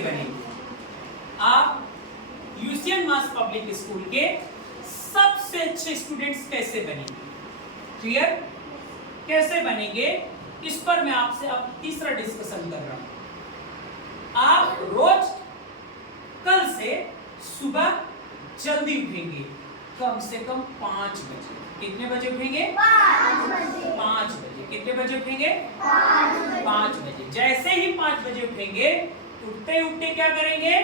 बनेंगे। आप यूसीएन मास public school के सबसे अच्छे स्टूडेंट्स कैसे बनेंगे? क्लियर? कैसे बनेंगे इस पर मैं आपसे अब तीसरा डिस्कशन कर रहा हूं। आप रोज कल से सुबह जल्दी उठेंगे, कम से कम 5 बजे। कितने बजे उठेंगे? 5 बजे। 5 बजे। कितने बजे उठेंगे? 5 बजे। जैसे ही 5 बजे उठेंगे, उठते उठते क्या करेंगे?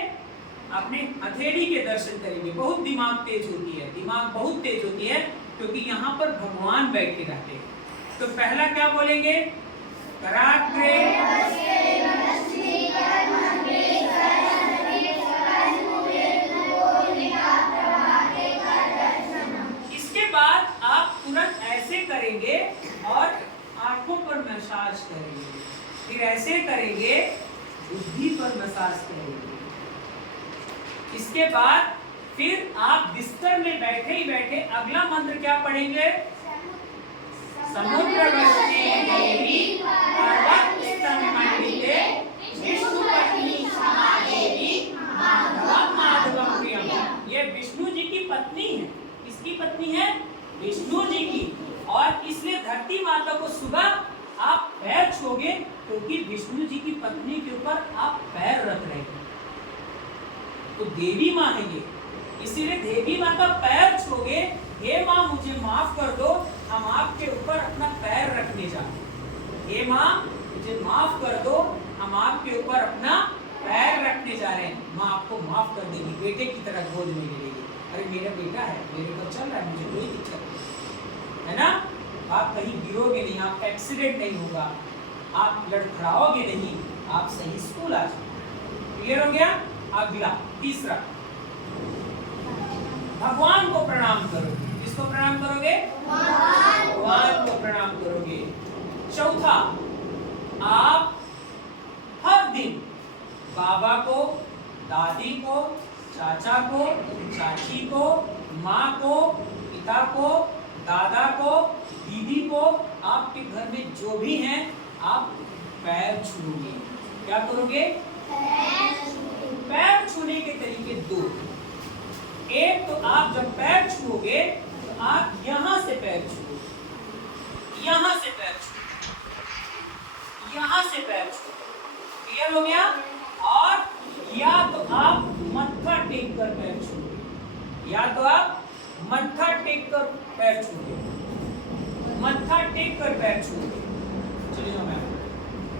अपने हथेली के दर्शन करेंगे। बहुत दिमाग तेज होती है, दिमाग बहुत तेज होती है क्योंकि यहाँ पर भगवान बैठे रहते हैं। तो पहला क्या बोलेंगे? कराग्रे इसके बाद आप तुरंत ऐसे करेंगे और आंखों पर मसाज करेंगे, फिर ऐसे करेंगे, बुद्धि पर मसाज करेंगे। इसके बाद फिर आप बिस्तर में बैठे ही बैठे अगला मंत्र क्या पढ़ेंगे? समुद्रवर्षे देवी पर्वतस्तनमंडिते विष्णुपत्नी समादेवी माधवं माधवं प्रियम। ये विष्णु जी की पत्नी है। किसकी पत्नी है? विष्णु जी की। और इसलिए धरती माता को सुबह आप पैर छूओगे क्योंकि विष्णु जी की पत्नी के ऊपर आप पैर रख रहे हैं, तो देवी माँ है ये। इसीलिए देवी माँ का पैर छूओगे, हे माँ मुझे माफ कर दो, हम आपके ऊपर अपना पैर रखने जा रहे हैं। हे माँ मुझे माफ कर दो, हम आपके ऊपर अपना पैर रखने जा रहे हैं। माँ आपको माफ कर देगी, बेटे की तरह गोद में ले लेगी। अरे मेरा बेटा है, मेरे को चल रहा है, मुझे कोई दिक्कत नहीं है ना। आप कहीं गिरोगे नहीं, आपका एक्सीडेंट नहीं होगा, आप लड़खड़ाओगे नहीं, आप सही स्कूल आ जाओगे। क्लियर हो गया? अगला तीसरा, भगवान को प्रणाम करो। किसको प्रणाम करोगे? भगवान को प्रणाम करोगे। चौथा, आप हर दिन बाबा को, दादी को, चाचा को, चाची को, माँ को, पिता को, दादा को, दीदी को, आपके घर में जो भी हैं, आप पैर छूओगे। क्या करोगे? पैर छूने के तरीके दो। एक तो आप जब पैर छूओगे तो आप यहां से पैर छूओगे, यहां से पैर छूओगे, यहां से पैर छूओगे। क्लियर हो गया? और या तो आप मत्था टेक कर पैर छूओगे, या तो आप मत्था टेक कर पैर छूओगे, मत्था टेक कर पैर छूओगे। चलिए जाओ मैम,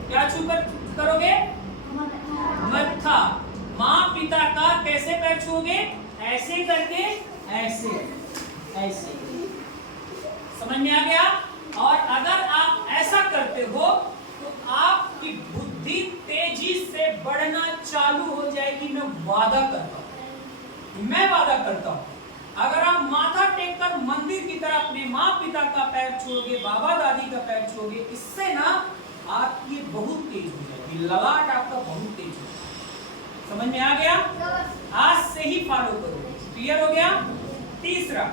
क्या छू कर करोगे? मत्था। माँ पिता का कैसे पैर छूओगे? ऐसे करके, ऐसे ऐसे। समझ में आ गया? और अगर आप ऐसा करते हो तो आपकी बुद्धि तेजी से बढ़ना चालू हो जाएगी। मैं वादा करता हूं, मैं वादा करता हूं। अगर आप माथा टेक कर मंदिर की तरह अपने माँ पिता का पैर छूओगे, बाबा दादी का पैर छूओगे, इससे ना आपकी बहुत तेज हो जाएगी, ललाट आपका बहुत तेज हो जाएगा। समझ में आ गया? आज से ही फॉलो करो। क्लियर हो गया? तीसरा,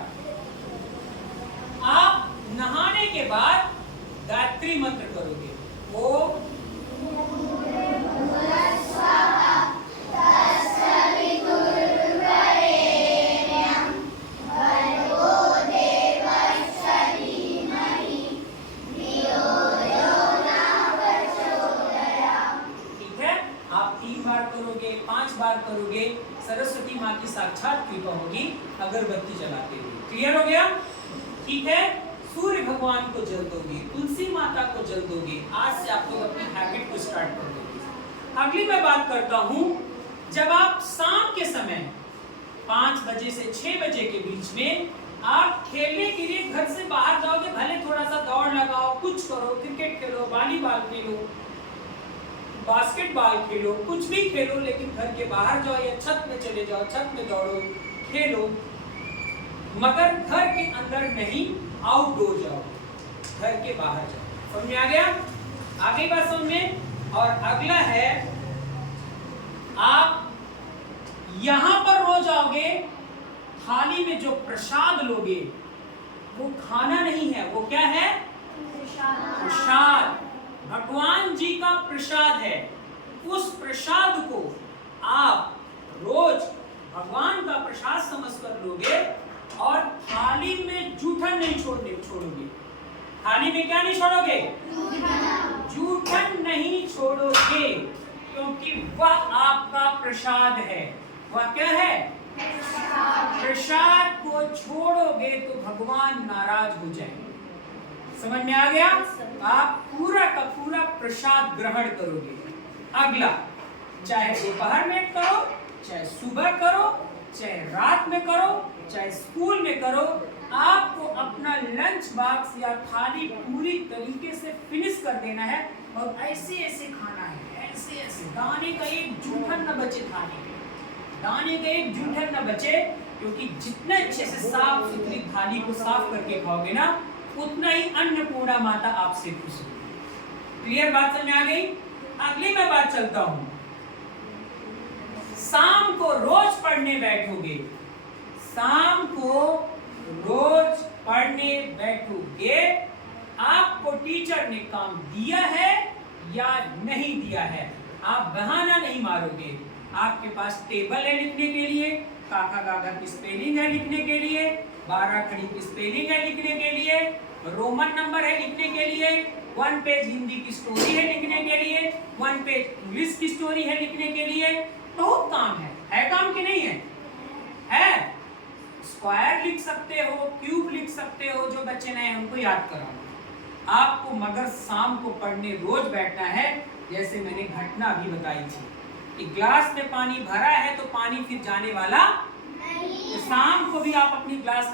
आप नहाने के बाद गायत्री मंत्र करोगे। ओम करोगे, 5 बार करोगे, सरस्वती माँ की साक्षात कृपा होगी अगरबत्ती जलाते हुए। क्लियर हो गया? ठीक है। सूर्य भगवान को जल दोगे, तुलसी माता को जल दोगे। आज से आप लोग अपनी हैबिट को स्टार्ट कर दोगे। अगली मैं बात करता हूँ, जब आप शाम के समय 5 बजे से 6 बजे के बीच में आप खेलने के लिए घर से बाहर जाओगे, भले थोड़ा सा दौड़ लगाओ, कुछ करो, क्रिकेट खेलो, वॉलीबॉल खेलो, बास्केटबॉल खेलो, कुछ भी खेलो, लेकिन घर के बाहर जाओ या छत में चले जाओ, छत में दौड़ो, खेलो, मगर घर के अंदर नहीं, आउटडोर जाओ, घर के बाहर जाओ। समझ में आ गया? आगे बात समझ में। और अगला है, आप यहां पर रोज आओगे, थाली में जो प्रसाद लोगे वो खाना नहीं है, वो क्या है? प्रसाद। भगवान जी का प्रसाद है। उस प्रसाद को में क्या नहीं छोड़ोगे? जूठन नहीं छोड़ोगे, क्योंकि वह आपका प्रसाद है। वह क्या है? प्रसाद को छोड़ोगे तो भगवान नाराज हो जाएंगे। समझ में आ गया? आप पूरा का पूरा प्रसाद ग्रहण करोगे। अगला, चाहे दोपहर में करो, चाहे सुबह करो, चाहे रात में करो, चाहे स्कूल में करो, आपको अपना लंच बॉक्स या थाली पूरी तरीके से फिनिश कर देना है और ऐसे ऐसे खाना है, ऐसे ऐसे। दाने का एक जूठन न बचे थाली में, दाने का एक जूठन न बचे, क्योंकि जितने अच्छे से साफ सुथरी थाली को साफ करके खाओगे ना, उतना ही अन्नपूर्णा माता आपसे खुश होगी। क्लियर बात समझ में आ गई? अगली मैं बात चलता हूं। शाम को रोज पढ़ने बैठोगे, शाम को रोज पढ़ने बैठोगे, आपको टीचर ने काम दिया है या नहीं दिया है, आप बहाना नहीं मारोगे। आपके पास टेबल है लिखने के लिए, काका काका की स्पेलिंग है लिखने के लिए, 12 खड़ी की स्पेलिंग है लिखने के लिए, रोमन नंबर है लिखने के लिए, 1 पेज हिंदी की स्टोरी है लिखने के लिए, 1 पेज इंग्लिश की स्टोरी है लिखने के लिए। बहुत काम है काम कि नहीं है? स्क्वायर लिख सकते हो, क्यूब लिख सकते हो, जो बच्चे नए हैं उनको याद कराओ आपको, मगर शाम को पढ़ने रोज बैठना है। जैसे मैंने घटना अभी बताई थी कि ग्लास में पानी भरा है तो पानी फिर जाने वाला नहीं। तो शाम को भी आप अपनी ग्लास